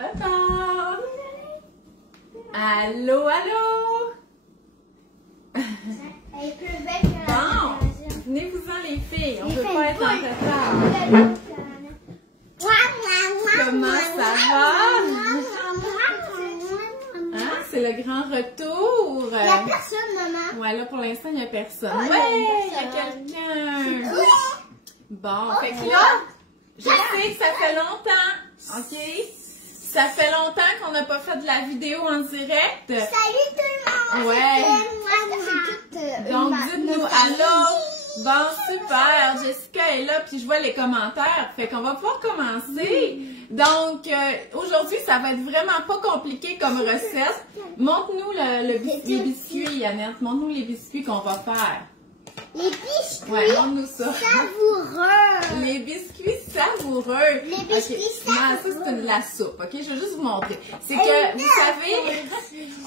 Attends. Allô, allô. Bon, venez-vous-en les filles, on peut pas être en retard. Comment ça va? Hein? C'est le grand retour. Il n'y a personne, maman. Ouais, là pour l'instant, il n'y a personne. Ouais, il y a quelqu'un. Bon, fait que là, je sais que ça fait longtemps, ok? Ça fait longtemps qu'on n'a pas fait de la vidéo en direct. Salut tout le monde. Ouais. Donc, dites-nous allô. Bon, super. Jessica est là, puis je vois les commentaires. Fait qu'on va pouvoir commencer. Donc, aujourd'hui, ça va être vraiment pas compliqué comme recette. Montre-nous les biscuits, Annette. Montre-nous les biscuits qu'on va faire. Les biscuits montre-nous ça. savoureux. Les biscuits savoureux. Les biscuits ça, c'est de la soupe, ok? Je vais juste vous montrer. C'est que, vous savez,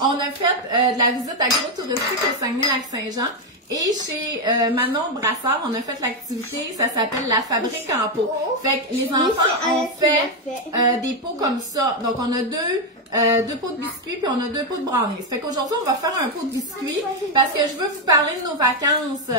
on a fait de la visite agro-touristique au Saguenay-Lac-Saint-Jean. Et chez Manon Brassard, on a fait l'activité, ça s'appelle la fabrique en pot. Fait que les enfants ont fait des pots comme ça. Donc, on a deux pots de biscuits, puis on a 2 pots de brownies. Fait qu'aujourd'hui, on va faire un pot de biscuits parce que je veux vous parler de nos vacances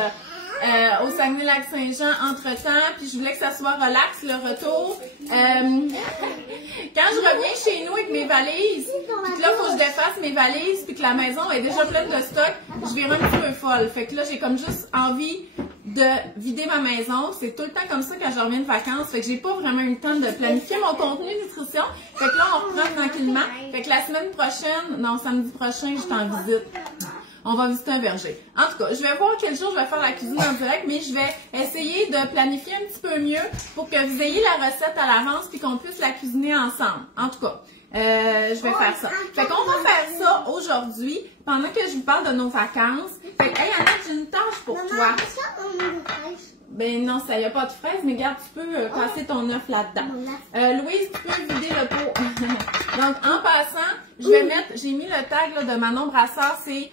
au Saguenay-Lac-Saint-Jean entre-temps, puis je voulais que ça soit relax, le retour. Quand je reviens chez nous avec mes valises, puis là, il faut que je défasse mes valises, puis que la maison est déjà pleine de stock, je viens un petit peu folle. Fait que là, j'ai comme juste envie de vider ma maison. C'est tout le temps comme ça quand je reviens de vacances. Fait que j'ai pas vraiment eu le temps de planifier mon contenu nutrition. Fait que là, on reprend tranquillement. Fait que la semaine prochaine, non, samedi prochain, je suis en visite. On va visiter un verger. En tout cas, je vais voir quel jour je vais faire la cuisine en direct, mais je vais essayer de planifier un petit peu mieux pour que vous ayez la recette à l'avance puis qu'on puisse la cuisiner ensemble. En tout cas, je vais faire ça. Fait qu'on va faire ça aujourd'hui pendant que je vous parle de nos vacances. Fait que, hey, Annette, j'ai une tâche pour toi. Ben non, ça y a pas de fraises, mais regarde, tu peux casser ton œuf là-dedans. Louise, tu peux vider le pot. Donc, en passant, je vais mettre, j'ai mis le tag là, de Manon Brassard, c'est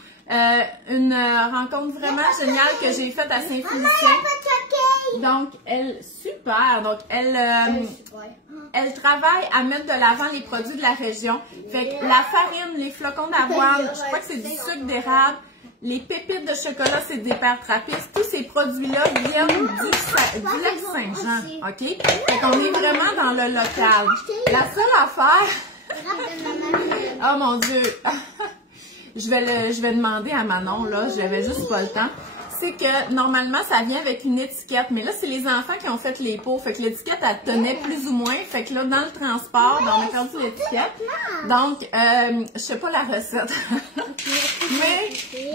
une rencontre vraiment géniale que j'ai faite à Saint-Félicien. Donc, super. Donc, elle travaille à mettre de l'avant les produits de la région. Fait que la farine, les flocons d'avoine, je crois que c'est du sucre d'érable, les pépites de chocolat, c'est des pères trappistes. Tous ces produits-là viennent du lac Saint-Jean, OK? Fait qu'on est vraiment dans le local. La seule affaire... Oh mon Dieu! Je vais demander à Manon, là, j'avais juste pas le temps. C'est que, normalement, ça vient avec une étiquette. Mais là, c'est les enfants qui ont fait les pots. Fait que l'étiquette, elle tenait plus ou moins. Fait que là, dans le transport, on a perdu l'étiquette. Donc, je sais pas la recette. Mais,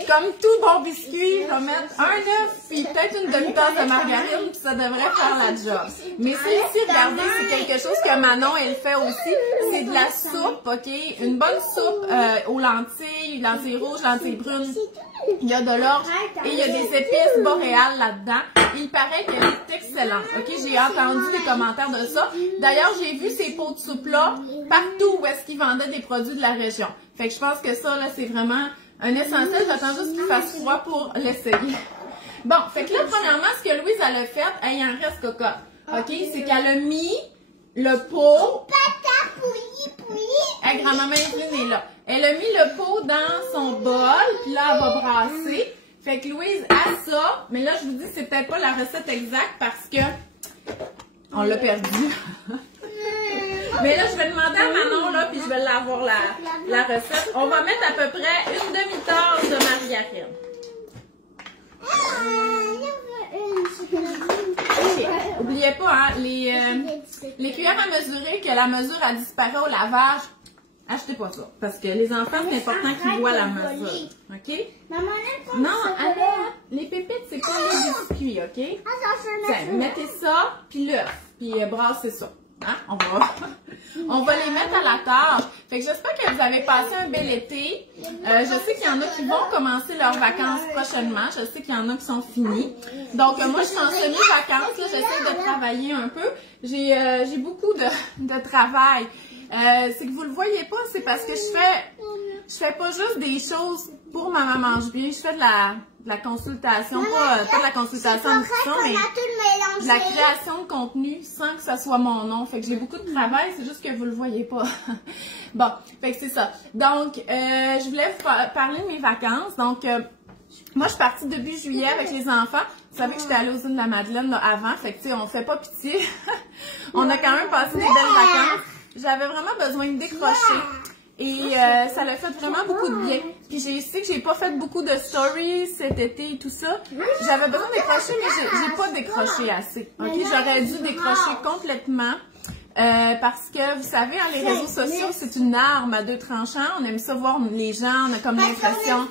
comme tout bon biscuit, je vais mettre un œuf, puis peut-être une demi-tasse de margarine, puis ça devrait faire la job. Mais celle-ci, regardez, c'est quelque chose que Manon, elle fait aussi. C'est de la soupe, OK? Une bonne soupe aux lentilles rouges, lentilles brunes. Il y a de l'orge et il y a des épices boréales là-dedans. Il paraît qu'elle est excellente. OK, j'ai entendu des commentaires de ça. D'ailleurs, j'ai vu ces pots de soupe-là partout où est-ce qu'ils vendaient des produits de la région. Fait que je pense que ça, là, c'est vraiment un essentiel. J'attends juste qu'il fasse froid pour l'essayer. Bon, fait que là, premièrement, ce que Louise, elle a fait, il en reste cocotte. OK, c'est qu'elle a mis le pot. Hey, grand-maman Evelyne est là. Elle a mis le pot dans son bol, puis là, elle va brasser. Fait que Louise a ça, mais là, je vous dis, c'est peut-être pas la recette exacte parce que on l'a perdu. Mais là, je vais demander à Manon, là, puis je vais l'avoir la recette. On va mettre à peu près une demi-tasse de margarine. Okay. Oubliez pas, hein, les cuillères à mesurer, que la mesure a disparu au lavage, achetez pas ça. Parce que les enfants, c'est important qu'ils voient la mesure. OK? Non, alors, les pépites, c'est pas les biscuits, OK? Tiens, mettez ça, puis l'œuf, puis brassez ça. Hein? On va les mettre à la tâche. Fait que j'espère que vous avez passé un bel été. Je sais qu'il y en a qui vont commencer leurs vacances prochainement. Je sais qu'il y en a qui sont finis. Donc, moi, je suis en semi-vacances. J'essaie de travailler un peu. J'ai beaucoup de travail. C'est que vous le voyez pas, c'est parce que je fais pas juste des choses pour Maman Mange Bien. Je fais de de la consultation, pas de la consultation en nutrition, mais de la création de contenu sans que ça soit mon nom. Fait que j'ai beaucoup de travail, c'est juste que vous le voyez pas. Bon, fait que c'est ça. Donc, je voulais vous parler de mes vacances. Donc, moi, je suis partie début juillet avec les enfants. Vous savez que j'étais allée aux îles de la Madeleine là, avant, fait que tu sais, on fait pas pitié. On a quand même passé des belles vacances. J'avais vraiment besoin de décrocher. Et ça l'a fait vraiment beaucoup de bien. Puis j'ai sais que j'ai pas fait beaucoup de stories cet été et tout ça. J'avais besoin de décrocher, mais j'ai pas décroché assez. Ok, j'aurais dû décrocher complètement. Parce que, vous savez, hein, les réseaux sociaux, c'est une arme à deux tranchants. On aime ça voir les gens, on a comme l'impression...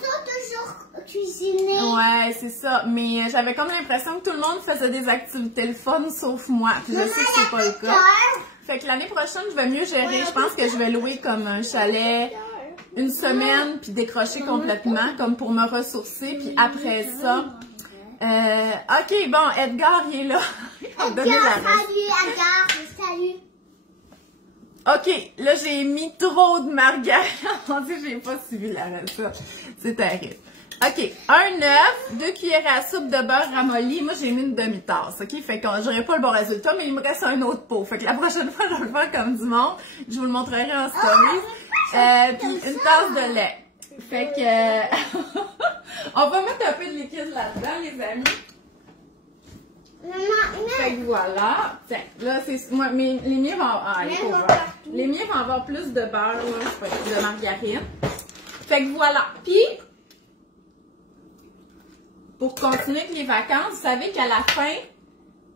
cuisiner. Ouais, c'est ça. Mais j'avais comme l'impression que tout le monde faisait des activités le fun, sauf moi. Puis je sais que c'est pas le cas. Fait que l'année prochaine, je vais mieux gérer. Je pense que je vais louer comme un chalet une semaine, puis décrocher complètement, comme pour me ressourcer. Puis après ça... ok, bon, Edgar, il est là. Il va me donner la reste. Salut, Edgar. Salut. Ok, là, j'ai mis trop de margarine. Mon Dieu, j'ai pas suivi la recette. C'est terrible. Ok, un œuf, 2 cuillères à soupe de beurre ramolli. Moi, j'ai mis une demi-tasse, ok? Fait que j'aurai pas le bon résultat, mais il me reste un autre pot. Fait que la prochaine fois, je vais le faire comme du monde. Je vous le montrerai en story. Puis une tasse de lait. Fait que... on va mettre un peu de liquide là-dedans, les amis. Fait que voilà. Tiens, là, c'est... Moi, les miens vont... les miens vont avoir plus de beurre, de margarine. Fait que voilà. Puis... pour continuer avec les vacances, vous savez qu'à la fin,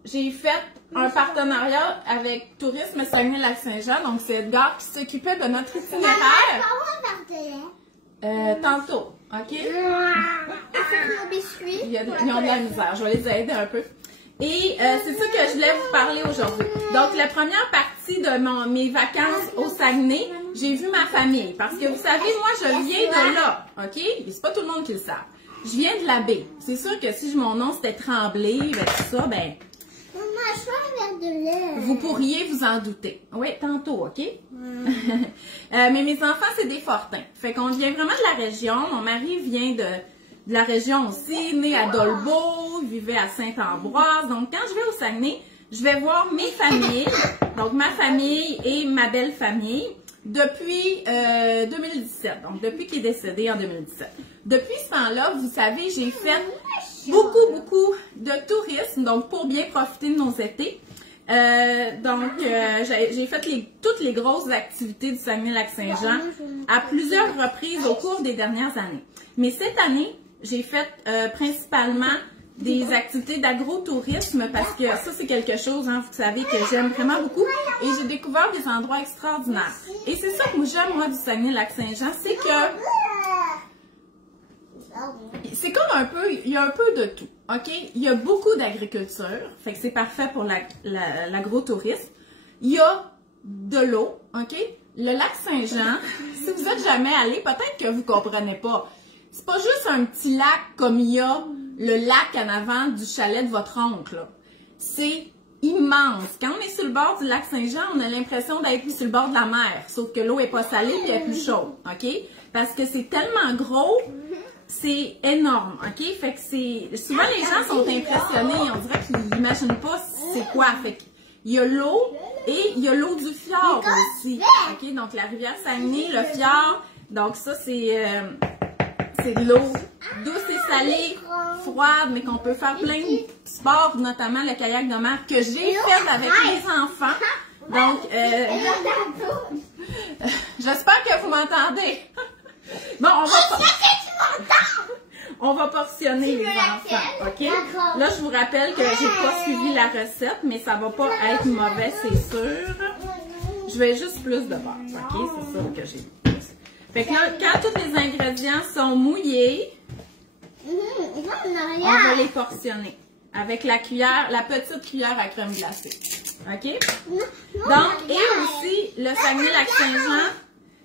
j'ai fait un partenariat avec Tourisme Saguenay-Lac-Saint-Jean. Donc, c'est Edgar qui s'occupait de notre itinéraire. Tantôt, ok? Ils ont de la misère. Je vais les aider un peu. Et c'est ça que je voulais vous parler aujourd'hui. Donc, la première partie de mes vacances au Saguenay, j'ai vu ma famille. Parce que vous savez, moi, je viens de là, ok? Et c'est pas tout le monde qui le sait. Je viens de la baie. C'est sûr que si mon nom c'était Tremblay, avec tout ça, ben... Maman, je veux un verre de lait. Vous pourriez vous en douter. Oui, tantôt, ok? Mais mes enfants, c'est des Fortins. Fait qu'on vient vraiment de la région. Mon mari vient de la région aussi, né à Dolbeau, vivait à Saint-Ambroise. Donc, quand je vais au Saguenay, je vais voir mes familles, donc ma famille et ma belle famille, depuis 2017. Donc, depuis qu'il est décédé en 2017. Depuis ce temps-là, vous savez, j'ai fait beaucoup de tourisme, donc pour bien profiter de nos étés. J'ai fait toutes les grosses activités du Saguenay-Lac-Saint-Jean à plusieurs reprises au cours des dernières années. Mais cette année, j'ai fait principalement des activités d'agro-tourisme parce que ça, c'est quelque chose, hein, vous savez, que j'aime vraiment beaucoup. Et j'ai découvert des endroits extraordinaires. Et c'est ça que j'aime, moi, du Saguenay-Lac-Saint-Jean, c'est que c'est comme un peu, il y a un peu de tout, ok? Il y a beaucoup d'agriculture, fait que c'est parfait pour l'agro-tourisme. Il y a de l'eau, ok? Le lac Saint-Jean, si vous êtes jamais allé, peut-être que vous comprenez pas. C'est pas juste un petit lac comme il y a le lac en avant du chalet de votre oncle. C'est immense. Quand on est sur le bord du lac Saint-Jean, on a l'impression d'être sur le bord de la mer, sauf que l'eau est pas salée et elle est plus chaude, ok? Parce que c'est tellement gros. C'est énorme, ok? Fait que c'est... Souvent, les gens sont impressionnés. On dirait qu'ils n'imaginent pas c'est quoi. Fait qu'il y a l'eau et il y a l'eau du fjord aussi. Ok? Donc, la rivière Saguenay, le fjord. Donc, ça, c'est de l'eau douce et salée, froide, mais qu'on peut faire plein de sports, notamment le kayak de mer que j'ai fait avec mes enfants. Donc, j'espère que vous m'entendez. Bon, on va portionner les enfants, ok? Là, je vous rappelle que j'ai pas suivi la recette, mais ça va pas être mauvais, c'est sûr. Je vais juste plus de beurre, ok? C'est ça que j'ai mis. Fait que là, quand tous les ingrédients sont mouillés, on va les portionner avec la cuillère, la petite cuillère à crème glacée, ok? Donc, et aussi, le Saguenay-Lac-Saint-Jean,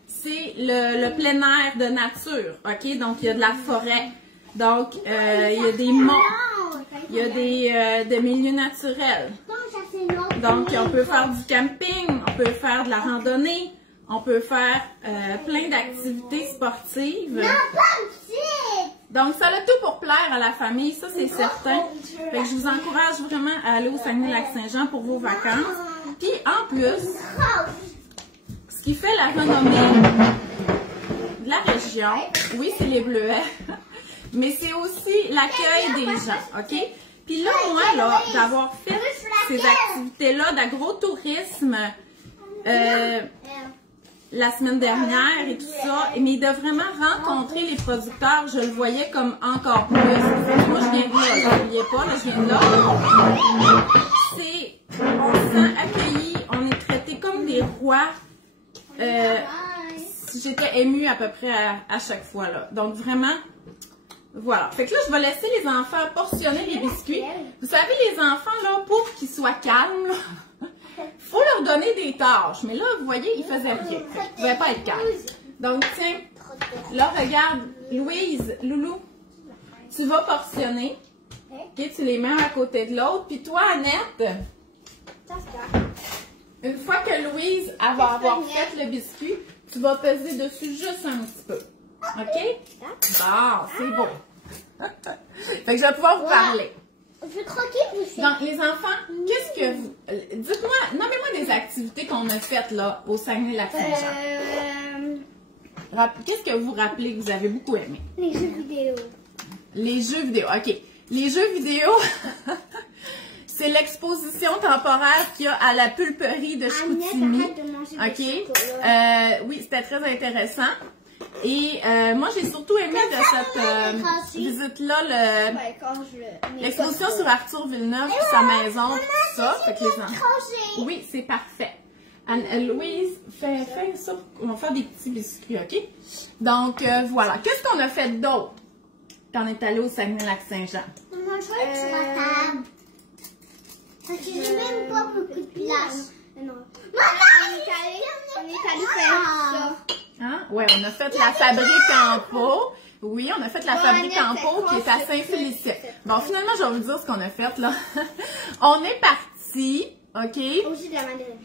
c'est le plein air de nature, ok? Donc, il y a de la forêt. Donc, il y a des monts, il y a des milieux naturels. Donc, on peut faire du camping, on peut faire de la randonnée, on peut faire plein d'activités sportives. Donc, ça a tout pour plaire à la famille, ça c'est certain. Fait que je vous encourage vraiment à aller au Saguenay-Lac-Saint-Jean pour vos vacances. Puis en plus, ce qui fait la renommée de la région, oui, c'est les bleuets, mais c'est aussi l'accueil des gens, OK? Puis là, moi, là, d'avoir fait ces activités-là d'agro-tourisme la semaine dernière et tout ça, mais de vraiment rencontrer les producteurs, je le voyais comme encore plus. Moi, je viens de là, je ne l'oubliais pas, là, je viens de là. On se sent accueillis, on est traités comme des rois. J'étais émue à peu près à chaque fois, là. Donc, vraiment, voilà. Fait que là, je vais laisser les enfants portionner les biscuits. Vous savez, les enfants, là, pour qu'ils soient calmes, là, faut leur donner des tâches. Mais là, vous voyez, ils faisaient rien. Ils ne pouvaient pas être calmes. Donc, tiens, là, regarde, Louise, Loulou, tu vas portionner. OK, tu les mets à côté de l'autre. Puis toi, Annette, une fois que Louise elle va avoir fait le biscuit, tu vas peser dessus juste un petit peu. OK? Bon, c'est beau. Fait que je vais pouvoir vous parler. Je vais croquer aussi. Donc, les enfants, qu'est-ce que vous... Dites-moi, nommez-moi des activités qu'on a faites là, au Saguenay-Lac-Saint-Jean. Qu'est-ce que vous rappelez que vous avez beaucoup aimé? Les jeux vidéo. Les jeux vidéo, OK. Les jeux vidéo, c'est l'exposition temporaire qu'il y a à la pulperie de Chicoutimi. OK? Oui, c'était très intéressant. Et moi, j'ai surtout aimé de cette visite-là l'exposition sur Arthur Villeneuve, puis sa maison, tout ça. Fait que les enfants... Oui, c'est parfait. Louise, fais ça. On va faire des petits biscuits, OK? Donc, voilà. Qu'est-ce qu'on a fait d'autre quand on est allé au Saguenay-Lac-Saint-Jean? On a joué sur la table. Parce que j'ai même pas beaucoup de place. Non. On est allé faire ça. Hein? Ouais, on a fait la fabrique en pot. Oui, on a fait la fabrique en pot qui est à Saint-Félicien. Bon, finalement, je vais vous dire ce qu'on a fait, là. On est parti, OK? Aussi de la mandarine.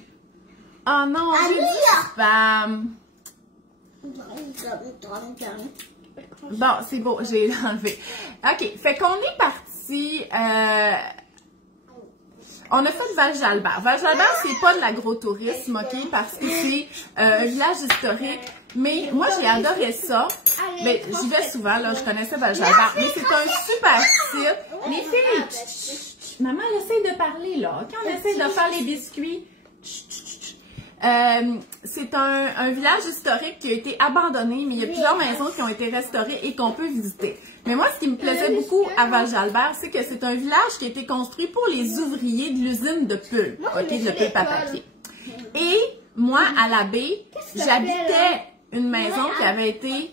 Oh non, j'ai dit spam. Bon, c'est beau, j'ai enlevé. OK, fait qu'on est parti... On a fait Val-Jalbert. Val-Jalbert, c'est pas de l'agrotourisme, OK? Parce que c'est un village historique. Mais moi, j'ai adoré ça. Mais j'y vais souvent, là. Je connaissais Val-Jalbert. Mais c'est un super site. Les filles, maman, elle essaie de parler, là. OK? On essaie de faire les biscuits. C'est un village historique qui a été abandonné, mais il y a plusieurs maisons qui ont été restaurées et qu'on peut visiter. Mais moi, ce qui me plaisait beaucoup à Val-Jalbert, c'est que c'est un village qui a été construit pour les ouvriers de l'usine de pulpe, OK, de pulpe à papier. Et moi, à la baie, j'habitais une maison qui avait été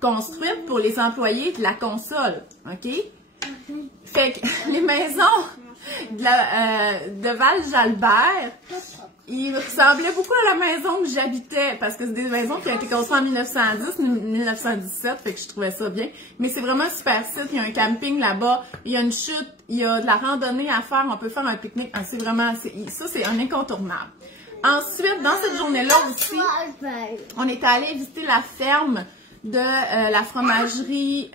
construite pour les employés de la console, OK? Fait que les maisons de Val-Jalbert, il ressemblait beaucoup à la maison que j'habitais, parce que c'est des maisons qui ont été construites en 1910-1917, fait que je trouvais ça bien. Mais c'est vraiment un super site, il y a un camping là-bas, il y a une chute, il y a de la randonnée à faire, on peut faire un pique-nique, c'est vraiment, ça c'est un incontournable. Ensuite, dans cette journée-là aussi, on est allé visiter la ferme de la fromagerie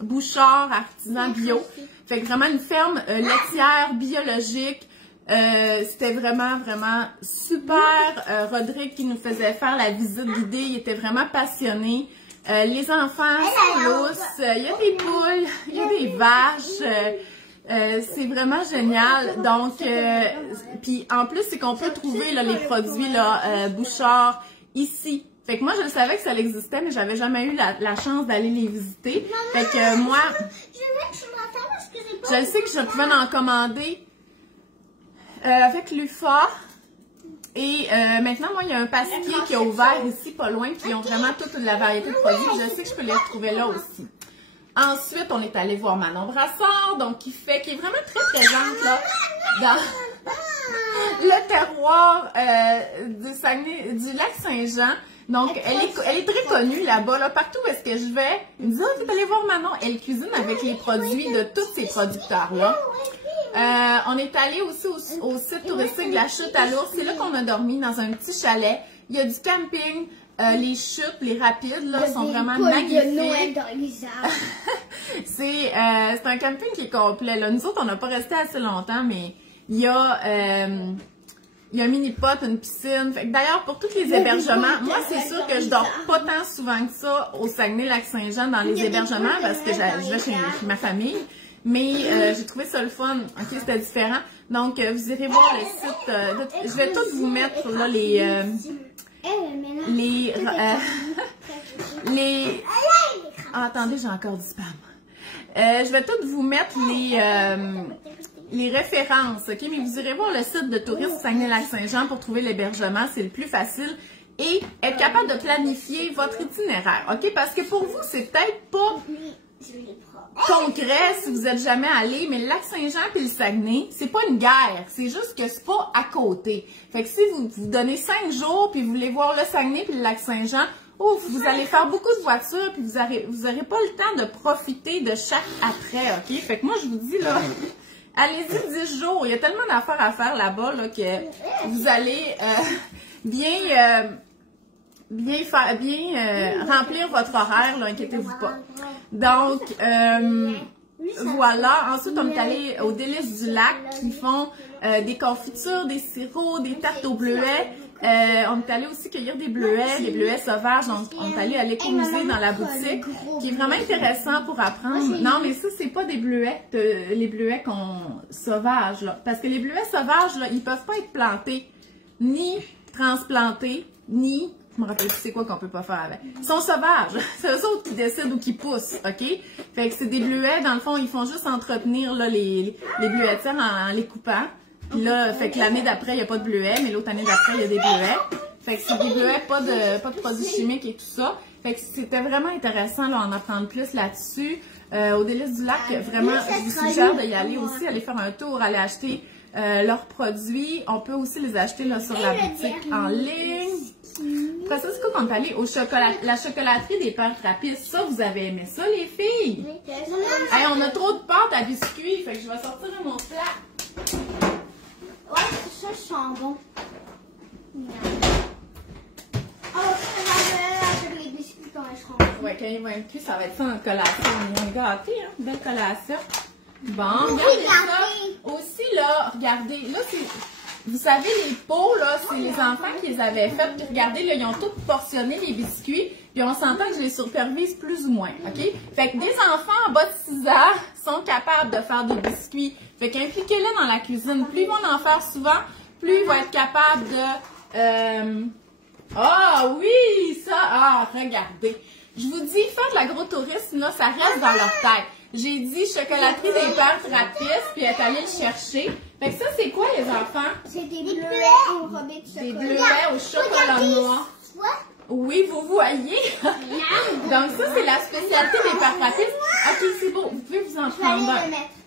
Bouchard Artisan Bio. Fait que vraiment une ferme laitière biologique. C'était vraiment, vraiment super. Rodrigue qui nous faisait faire la visite guidée, il était vraiment passionné. Les enfants sont lousses, il y a des poules, il y a des vaches. C'est vraiment génial. Donc, puis en plus, c'est qu'on peut trouver là, les produits là, Bouchard ici. Fait que moi, je savais que ça existait, mais j'avais jamais eu la chance d'aller les visiter. Fait que moi, je sais que je pouvais en commander avec l'UFA. Et maintenant, moi, il y a un pasquier qui a ouvert ici, pas loin, qui ont vraiment toute la variété de produits. Je sais que je peux les retrouver là aussi. Ensuite, on est allé voir Manon Brassard, donc qui est vraiment très présente là, dans le terroir du lac Saint-Jean. Donc, elle est très connue là-bas, là, partout où est-ce que je vais. Elle me dit, oh, tu es allé voir Manon. Elle cuisine avec les produits de tous ces producteurs-là. On est allé aussi au site touristique de la Chute à l'Ours. C'est là qu'on a dormi dans un petit chalet Il y a du camping. Les chutes, les rapides, là, sont vraiment magnifiques. C'est un camping qui est complet, là. Nous autres, on n'a pas resté assez longtemps, mais il y a un mini-pot, une piscine. D'ailleurs, pour tous les hébergements, moi, c'est sûr que je dors pas tant souvent que ça au Saguenay-Lac-Saint-Jean dans les hébergements parce que je vais chez ma famille. Mais j'ai trouvé ça le fun. OK, c'était différent. Donc, vous irez voir le site. Je vais tous vous mettre, là, Ah, attendez, j'ai encore du spam. Je vais toutes vous mettre les références, OK? Mais vous irez voir le site de Tourisme Saguenay-Lac-Saint-Jean pour trouver l'hébergement, c'est le plus facile. Et être capable de planifier votre itinéraire, OK? Parce que pour vous, c'est peut-être pas concret si vous n'êtes jamais allé, mais le Lac-Saint-Jean et le Saguenay, c'est pas une guerre, c'est juste que c'est pas à côté. Fait que si vous donnez 5 jours puis vous voulez voir le Saguenay puis le Lac-Saint-Jean, vous allez faire beaucoup de voitures puis vous aurez pas le temps de profiter de chaque attrait, OK? Fait que moi, je vous dis, là, allez-y 10 jours. Il y a tellement d'affaires à faire là-bas, là, que vous allez bien remplir votre horaire, là, inquiétez-vous pas. Donc, voilà. Ensuite, on est allé au Délices du Lac qui font des confitures, des sirops, des tartes aux bleuets. On est allé aussi cueillir des bleuets sauvages. Donc, on est allé à l'écomusée dans la boutique, qui est vraiment intéressant pour apprendre. Non, mais ça, c'est pas des bleuets, les bleuets sauvages, là. Parce que les bleuets sauvages, là, ils peuvent pas être plantés, ni transplantés, ni... Je me rappelle plus c'est quoi qu'on peut pas faire avec. Ils sont sauvages. C'est eux autres qui décident où qui poussent, OK? Fait que c'est des bleuets, dans le fond, ils font juste entretenir là, les bleuetières en les coupant. Puis là, fait que l'année d'après, il n'y a pas de bleuets, mais l'autre année d'après, il y a des bleuets. Fait que c'est des bleuets, pas de produits chimiques et tout ça. Fait que c'était vraiment intéressant là, en apprendre plus là-dessus. Au Délices du Lac, vraiment, je vous suggère d'y aller aussi, aller faire un tour, aller acheter leurs produits. On peut aussi les acheter là, sur la boutique en ligne. Après ça, c'est quoi qu'on est allé au la chocolaterie des Pères Trappistes? Ça, vous avez aimé ça, les filles? Hey, on a trop de pâte à biscuits, fait que je vais sortir de mon plat. Ouais, ça sent bon. Oh, avec les biscuits quand elles seront. Ouais, quand ils vont être cuits, ça va être ça notre collation. On est gâtés, hein? Belle collation. Bon, regardez ça. Aussi, là, regardez, là, c'est... Vous savez, les pots, là, c'est les enfants qui les avaient faites. Puis regardez, là, ils ont tous portionné les biscuits. Puis on s'entend que je les supervise plus ou moins, OK? Fait que des enfants en bas de 6 ans sont capables de faire des biscuits. Fait qu'impliquez-les dans la cuisine. Plus ils vont en faire souvent, plus ils vont être capables de... Ah oui, ça! Ah, regardez. Je vous dis, faire de l'agro-tourisme, là, ça reste dans leur tête. J'ai dit chocolaterie des Pères Trappistes, puis elle est allée le chercher. Fait que ça, c'est quoi, les enfants? C'est des bleuets enrobés de chocolat. Des bleuets au chocolat noir. Oui, vous voyez. Donc ça, c'est la spécialité des Pères Trappistes. OK, c'est beau. Vous pouvez vous en prendre un.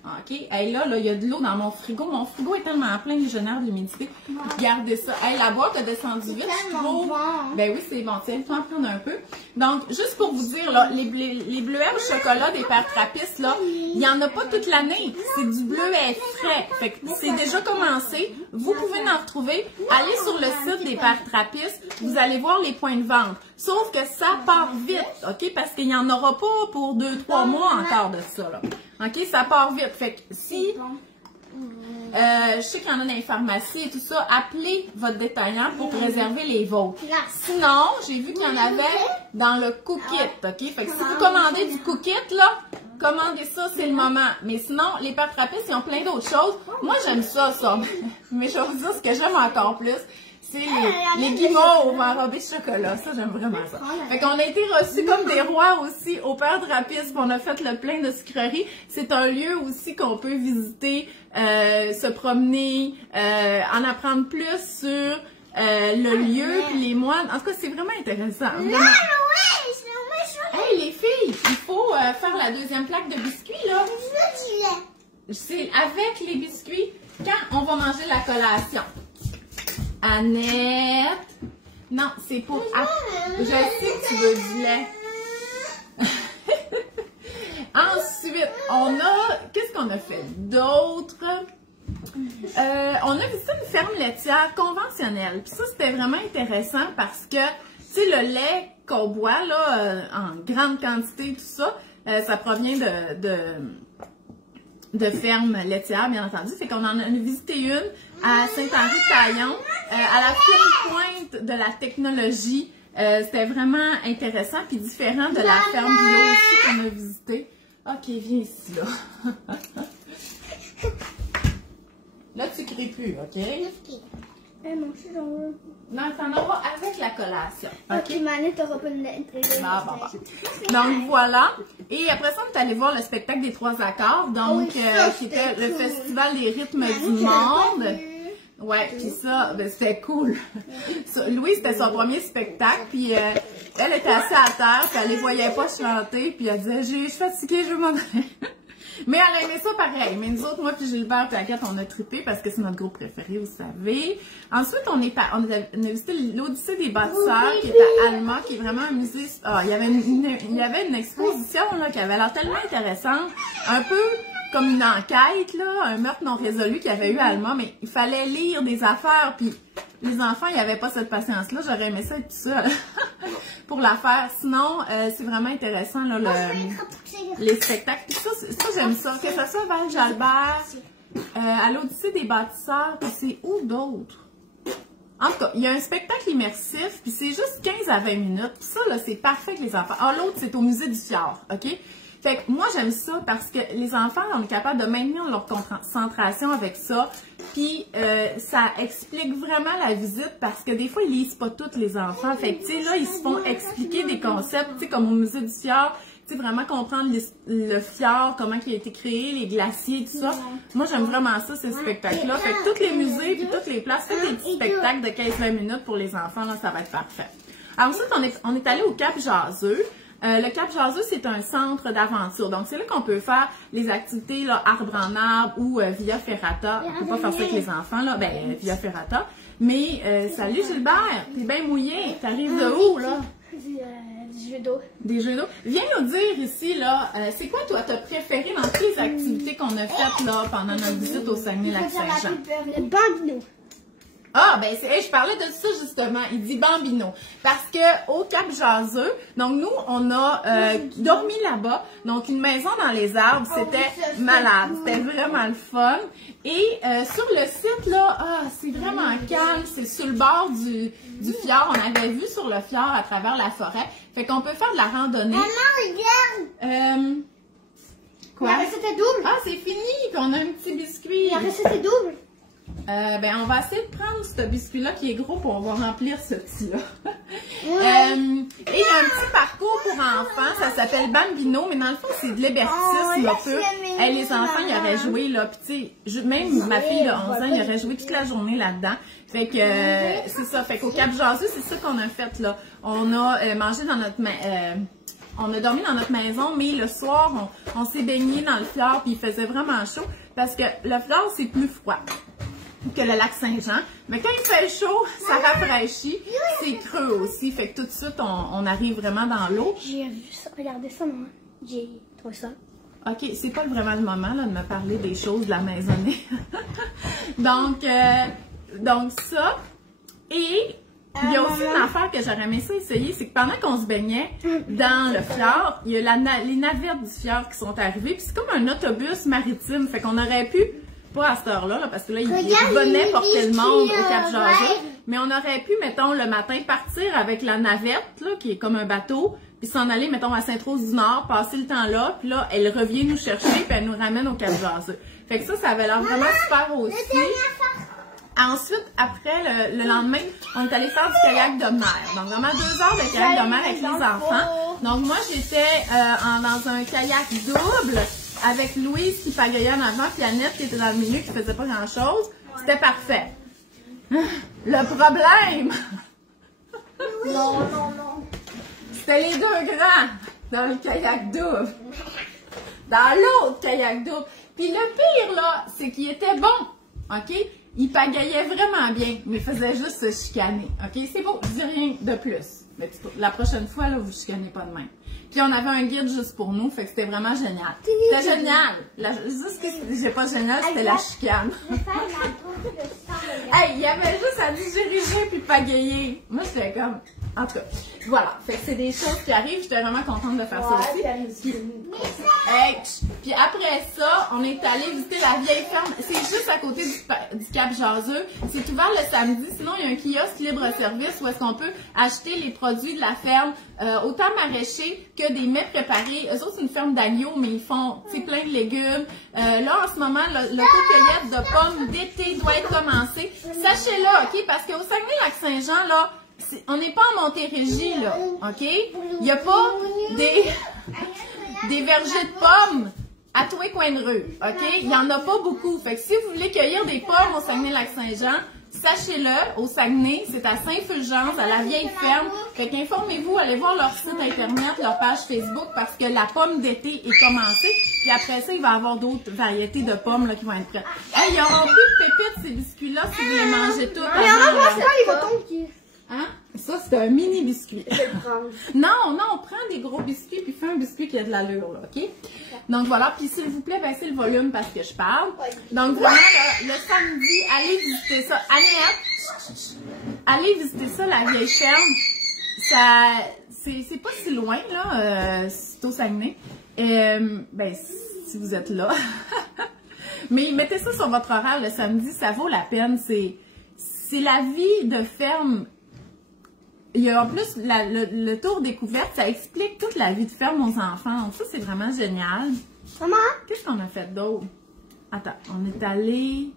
OK. Hey, là, il y a de l'eau dans mon frigo. Mon frigo est tellement plein que je génère de l'humidité. Regardez ça. Hey, la boîte a descendu vite, je trouve. Ben oui, c'est bon. Tiens, tu en prendre un peu. Donc, juste pour vous dire, là, les bleuets au chocolat des Pères Trappistes, là, il n'y en a pas toute l'année. C'est du bleuet frais. Fait que c'est déjà commencé. Vous pouvez en retrouver. Allez sur le site des Pères Trappistes. Vous allez voir les points de vente. Sauf que ça part vite, OK? Parce qu'il n'y en aura pas pour 2-3 mois encore de ça, là. OK? Ça part vite. Fait que si... je sais qu'il y en a dans les pharmacies et tout ça. Appelez votre détaillant pour réserver les vôtres. Sinon, j'ai vu qu'il y en avait dans le cookit, OK? Fait que si vous commandez du cookit, là, commandez ça, c'est le moment. Mais sinon, les Pères Trappistes, ils ont plein d'autres choses. Moi, j'aime ça. Mais je vais vous dire ce que j'aime encore plus. C'est les guimauves enrobés de chocolat. Ça, j'aime vraiment ça. Fait qu'on a été reçus comme des rois aussi au Père Trappistes. On a fait le plein de sucreries. C'est un lieu aussi qu'on peut visiter, se promener, en apprendre plus sur le lieu puis les moines. En tout cas, c'est vraiment intéressant. Vraiment. Hey, les filles, il faut faire la deuxième plaque de biscuits, là. C'est avec les biscuits quand on va manger la collation. Annette. Non, c'est pour... Je sais que tu veux du lait. Ensuite, on a... Qu'est-ce qu'on a fait d'autre? On a visité une ferme laitière conventionnelle. Puis ça, c'était vraiment intéressant parce que, tu sais, le lait qu'on boit, là, en grande quantité, tout ça, ça provient de fermes laitières, bien entendu. Fait qu'on en a visité une à Saint-Henri-de-Taillon, à la fine pointe de la technologie. C'était vraiment intéressant puis différent de la ferme bio aussi qu'on a visité. Ok, viens ici, là. Là, tu cries plus, ok? Non, t'en auras avec la collation. Ok, Manette, t'auras pas de lettre. Donc, voilà. Et après ça, on est allé voir le spectacle des 3 accords, donc, qui était le Festival des rythmes du monde. Ouais, puis ça, ben, c'était cool. Louis, c'était son premier spectacle, puis elle était assise à terre, puis elle les voyait pas chanter, puis elle disait, je suis fatiguée, je veux m'en aller. Mais elle aimait ça pareil. Mais nous autres, moi puis Gilbert et Agathe, on a trippé parce que c'est notre groupe préféré, vous savez. Ensuite, on a visité l'Odyssée des bâtisseurs, qui est à Alma, qui est vraiment un musée. Ah, il y avait une exposition là, qui avait l'air tellement intéressante. Un peu comme une enquête, là, un meurtre non résolu qu'il y avait eu à Alma, mais il fallait lire des affaires, puis les enfants, ils n'avaient pas cette patience-là. J'aurais aimé ça être tout seul pour la faire. Sinon, c'est vraiment intéressant, là, les spectacles. Puis ça j'aime ça. Que ça soit Val-Jalbert, à l'Odyssée des bâtisseurs, puis c'est où d'autres? En tout cas, il y a un spectacle immersif, puis c'est juste 15 à 20 minutes. Puis ça, là, c'est parfait avec les enfants. Ah, l'autre, c'est au musée du Fjord, OK? Fait que moi, j'aime ça parce que les enfants, on est capable de maintenir leur concentration avec ça. Puis, ça explique vraiment la visite parce que des fois, ils lisent pas tous les enfants. Fait que, tu sais, là, ils se font expliquer des concepts, tu sais, comme au musée du Fjord, tu sais, vraiment comprendre le fjord, comment il a été créé, les glaciers, tout ça. Moi, j'aime vraiment ça, ces spectacles-là. Fait que tous les musées puis toutes les places, tous les petits spectacles de 15-20 minutes pour les enfants, là, ça va être parfait. Alors, ensuite, on est allé au Cap Jaseux. Le Cap Jaseux, c'est un centre d'aventure. Donc, c'est là qu'on peut faire les activités, là, arbre en arbre ou Via Ferrata. On peut pas faire ça avec les enfants, là. Ben, Via Ferrata. Mais, salut Gilbert, t'es bien mouillé. T'arrives de où, là? Des jeux d'eau. Des jeux d'eau. Viens nous dire ici, là, c'est quoi, toi, t'as préféré dans toutes les activités qu'on a faites, là, pendant notre visite au Saguenay-Lac-Saint-Jean? Le bambino. Ah, ben, je parlais de ça, justement. Il dit Bambino. Parce que au Cap Jaseux, donc nous, on a dormi là-bas. Donc, une maison dans les arbres, c'était malade. C'était vraiment le fun. Et sur le site, là, c'est vraiment calme. C'est sur le bord du fjord. On avait vu sur le fjord à travers la forêt. Fait qu'on peut faire de la randonnée. Maman, regarde! Quoi? La recette est double. Ah, c'est fini. Puis on a un petit biscuit. La recette est double. Ben, on va essayer de prendre ce biscuit-là qui est gros pour on va remplir ce petit-là. Et il y a un petit parcours pour enfants, ça s'appelle Bambino, mais dans le fond, c'est de l'hébertisme pur. Les enfants, ils auraient joué, là, puis tu sais, même ma fille de 11 ans, il aurait joué toute la journée là-dedans. Fait que, c'est ça, fait qu'au Cap Jaseux, c'est ça qu'on a fait, là. On a mangé dans notre on a dormi dans notre maison, mais le soir, on s'est baigné dans le fjord, puis il faisait vraiment chaud, parce que le fjord, c'est plus froid que le lac Saint-Jean. Mais quand il fait chaud, ça rafraîchit. C'est creux aussi. Fait que tout de suite, on arrive vraiment dans l'eau. J'ai vu ça. Regardez ça, maman. J'ai trouvé ça. OK, c'est pas vraiment le moment là, de me parler des choses de la maisonnée. donc ça. Et il y a aussi une affaire que j'aurais aimé ça essayer, c'est que pendant qu'on se baignait dans le fjord, il y a les navettes du fjord qui sont arrivées. Puis c'est comme un autobus maritime. Fait qu'on aurait pu, pas à cette heure-là, là, parce que là, il venait porter le monde au Cap Jaseux. Mais on aurait pu, mettons, le matin, partir avec la navette, là, qui est comme un bateau, puis s'en aller, mettons, à Sainte-Rose-du-Nord, passer le temps là, puis là, elle revient nous chercher, puis elle nous ramène au Cap Jaseux. Fait que ça avait l'air vraiment super aussi. Ensuite, après, le lendemain, on est allé faire du kayak de mer. Donc, vraiment 2 heures de kayak de mer avec les enfants. Donc, moi, j'étais dans un kayak double, avec Louise qui pagayait en avant, puis Annette qui était dans le milieu, qui faisait pas grand-chose. C'était parfait. Le problème... Non. C'était les 2 grands dans le kayak double. Dans l'autre kayak double. Puis le pire, là, c'est qu'il était bon. OK? Il pagayait vraiment bien, mais il faisait juste se chicaner. OK? C'est bon, je dis rien de plus. Mais la prochaine fois, là, vous chicanez pas de même. Puis on avait un guide juste pour nous, fait que c'était vraiment génial. C'était génial. Juste que j'ai pas génial, c'était la chicane. Hey, il y avait juste à diriger puis pagayer. Moi, j'étais comme... En tout cas, voilà. Fait que c'est des choses qui arrivent. J'étais vraiment contente de faire ça aussi. Puis après ça, on est allé visiter la vieille ferme. C'est juste à côté du Cap Jaseux. C'est ouvert le samedi. Sinon, il y a un kiosque libre-service où est-ce qu'on peut acheter les produits de la ferme, autant maraîchers que des mets préparés. Eux autres, c'est une ferme d'agneaux, mais ils font plein de légumes. Là, en ce moment, l'auto-cueillette de pommes d'été doit être commencée. Sachez-le, OK? Parce qu'au Saguenay-Lac-Saint-Jean, là, on n'est pas en Montérégie, là, OK? Il n'y a pas des vergers de pommes à tous les coins de rue, OK? Il n'y en a pas beaucoup. Fait que si vous voulez cueillir des pommes au Saguenay-Lac-Saint-Jean, sachez-le, au Saguenay, c'est à Saint-Fulgence, à la vieille ferme. Fait qu'informez-vous, allez voir leur site internet, leur page Facebook, parce que la pomme d'été est commencée. Puis après ça, il va y avoir d'autres variétés de pommes là, qui vont être prêtes. Hey, il n'y aura plus de pépites, ces biscuits-là, si vous les mangez tous. Mais on va voir les bâtons qui... Hein? Ça, c'est un mini biscuit. Non, on prend des gros biscuits puis fais un biscuit qui a de l'allure, là, OK? Donc voilà, puis s'il vous plaît, baissez le volume parce que je parle. Donc vraiment, le samedi, allez visiter ça. Annette, allez visiter ça, la vieille ferme. Ça, c'est pas si loin, là, c'est au Saguenay. Ben, si vous êtes là. Mais mettez ça sur votre horaire le samedi, ça vaut la peine. C'est la vie de ferme. Il y a en plus le tour découverte, ça explique toute la vie de ferme aux enfants. Donc ça, c'est vraiment génial. Maman? Qu'est-ce qu'on a fait d'autre? Attends, on est allé...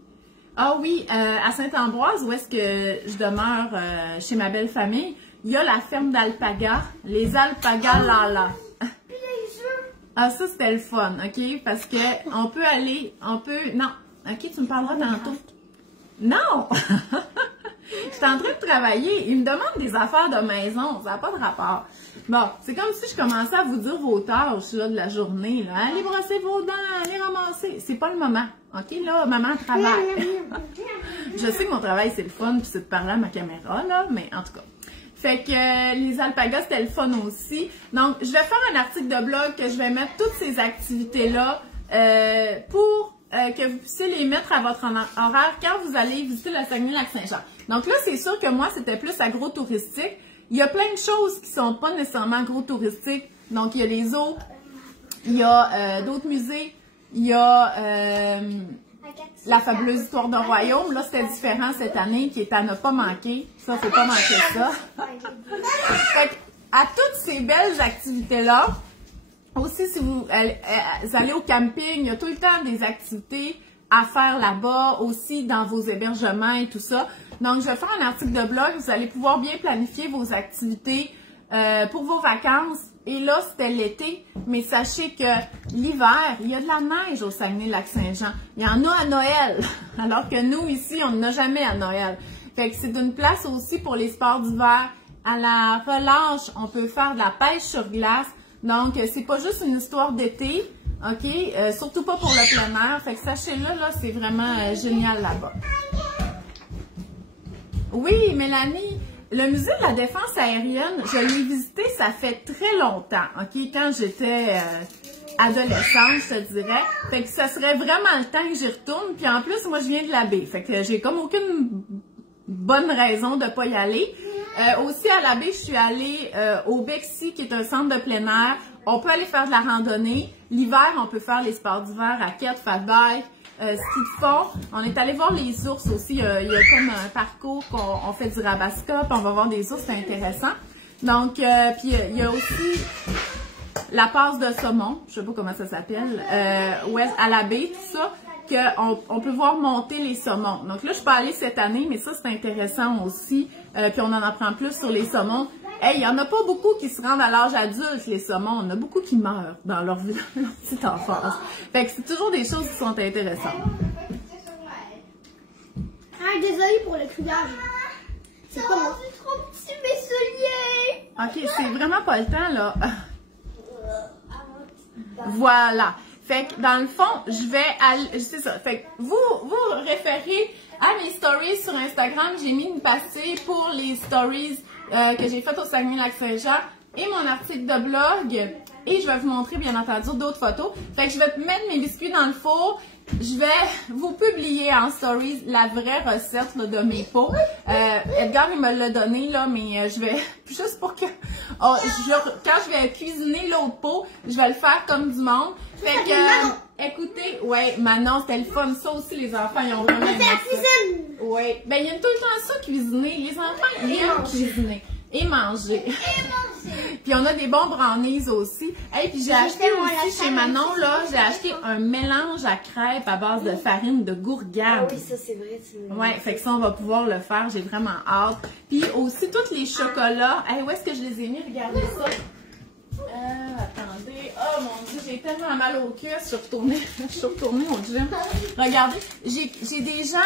Ah oui, à Saint-Ambroise, où est-ce que je demeure chez ma belle famille, il y a la ferme d'alpagas, les alpagas Lala. Ah, ça, c'était le fun, OK? Parce que on peut aller, Non, OK, tu me parleras tantôt. Non! Je suis en train de travailler. Ils me demandent des affaires de maison. Ça n'a pas de rapport. Bon, c'est comme si je commençais à vous dire vos tâches là, de la journée. Là. Allez brosser vos dents, allez ramasser. C'est pas le moment. OK, là, maman travaille. Je sais que mon travail, c'est le fun, puis c'est de parler à ma caméra, là, mais en tout cas. Fait que les alpagas, c'était le fun aussi. Donc, je vais faire un article de blog que je vais mettre toutes ces activités-là pour que vous puissiez les mettre à votre horaire quand vous allez visiter le Saguenay-Lac-Saint-Jean. Donc là, c'est sûr que moi, c'était plus agro-touristique. Il y a plein de choses qui sont pas nécessairement agro-touristiques. Donc, il y a les zoos, il y a d'autres musées, il y a la fabuleuse histoire d'un royaume. Là, c'était différent cette année, qui est à ne pas manquer. Ça, faut pas manquer ça. Fait que, à toutes ces belles activités-là, aussi, si vous allez au camping, il y a tout le temps des activités à faire là-bas, aussi dans vos hébergements et tout ça. Donc, je vais faire un article de blog. Vous allez pouvoir bien planifier vos activités pour vos vacances. Et là, c'était l'été, mais sachez que l'hiver, il y a de la neige au Saguenay-Lac-Saint-Jean. Il y en a à Noël, alors que nous, ici, on n'en a jamais à Noël. Fait que c'est une place aussi pour les sports d'hiver. À la relâche, on peut faire de la pêche sur glace. Donc, c'est pas juste une histoire d'été, OK? Surtout pas pour le plein air. Fait que sachez-le, là, c'est vraiment génial là-bas. Oui, Mélanie, le musée de la défense aérienne, je l'ai visité, ça fait très longtemps, OK? Quand j'étais adolescente, je te dirais. Fait que ça serait vraiment le temps que j'y retourne. Puis en plus, moi, je viens de la baie. Fait que j'ai comme aucune bonne raison de pas y aller. Aussi, à la baie, je suis allée au Bexy, qui est un centre de plein air. On peut aller faire de la randonnée. L'hiver, on peut faire les sports d'hiver, raquettes, fat bike, ski de fond. On est allé voir les ours aussi. Il y a comme un parcours qu'on fait du rabasca, puis on va voir des ours, c'est intéressant. Donc, puis il y a aussi la passe de saumon, je sais pas comment ça s'appelle, à la baie, tout ça, qu'on peut voir monter les saumons. Donc là, je suis pas allée cette année, mais ça, c'est intéressant aussi. Puis on en apprend plus sur les saumons. Hey, il n'y en a pas beaucoup qui se rendent à l'âge adulte, les saumons. Il y en a beaucoup qui meurent dans leur petite enfance. Fait que c'est toujours des choses qui sont intéressantes. Ah, désolée pour le criage. C'est comment? C'est trop petit, mes souliers. OK, c'est vraiment pas le temps, là. Voilà. Fait que, dans le fond, je vais aller... C'est ça. Fait que, vous référez à mes stories sur Instagram. J'ai mis une pastille pour les stories que j'ai fait au Saguenay-Lac-Saint-Jean et mon article de blog. Et je vais vous montrer, bien entendu, d'autres photos. Fait que je vais mettre mes biscuits dans le four. Je vais vous publier en stories la vraie recette là, de mes pots. Edgar, il me l'a donné, là, mais je vais, juste pour que, quand je vais cuisiner l'autre pot, je vais le faire comme du monde. Fait que, écoutez, ouais, Manon, c'était le fun. Ça aussi, les enfants, ils ont vraiment aimé ça. Ouais, ben, il y a tout le temps ça, cuisiner. Les enfants, ils aiment cuisiner. Et manger. Puis on a des bons brownies aussi. Et puis j'ai acheté aussi chez Manon, là, j'ai acheté un mélange à crêpes à base de farine de gourgane. Ah oui, ça c'est vrai. Ouais, fait que ça, on va pouvoir le faire. J'ai vraiment hâte. Puis aussi, tous les chocolats. Hey, où est-ce que je les ai mis? Regardez ça. Attendez. Oh mon Dieu, j'ai tellement mal au cœur. Je suis retournée au gym. Regardez, j'ai des gens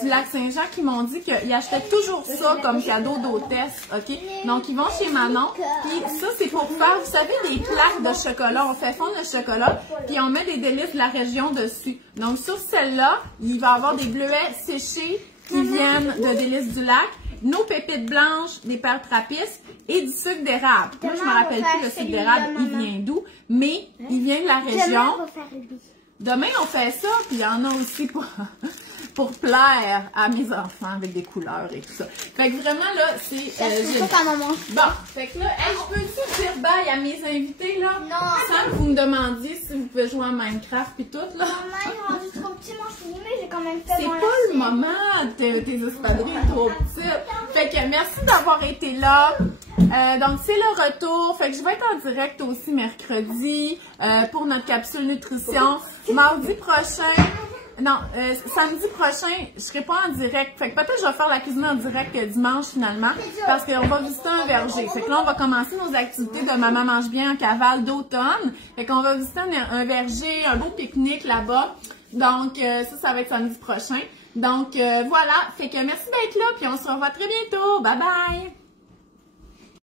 du Lac-Saint-Jean qui m'ont dit qu'ils achetaient toujours ça comme cadeau d'hôtesse, ok? Donc, ils vont chez Manon. Puis ça, c'est pour faire, vous savez, des plaques de chocolat. On fait fondre le chocolat, puis on met des délices de la région dessus. Donc, sur celle-là, il va y avoir des bleuets séchés qui viennent de Délices du Lac, nos pépites blanches, des perles trapistes et du sucre d'érable. Moi, je ne me rappelle plus le sucre d'érable, il vient d'où, mais il vient de la région. Demain, on fait ça, puis il y en a aussi pour plaire à mes enfants avec des couleurs et tout ça. Fait que vraiment, là, c'est... Bon, fait que là, hey, je peux-tu dire bye à mes invités, là? Non. Sans que vous me demandiez si vous pouvez jouer à Minecraft puis tout, là. Maman, il est rendu trop petit, mon chouï, mais j'ai quand même fait mon C'est pas le moment, tes espadrilles trop petites. Fait que merci d'avoir été là. Donc, c'est le retour. Fait que je vais être en direct aussi mercredi pour notre capsule nutrition. Mardi prochain, non, samedi prochain, je serai pas en direct. Fait que peut-être je vais faire la cuisine en direct dimanche finalement, parce qu'on va visiter un verger. Fait que là, on va commencer nos activités de Maman mange bien en cavale d'automne. Fait qu'on va visiter un verger, un beau pique-nique là-bas. Donc, ça va être samedi prochain. Donc, voilà. Fait que merci d'être là, puis on se revoit très bientôt. Bye bye!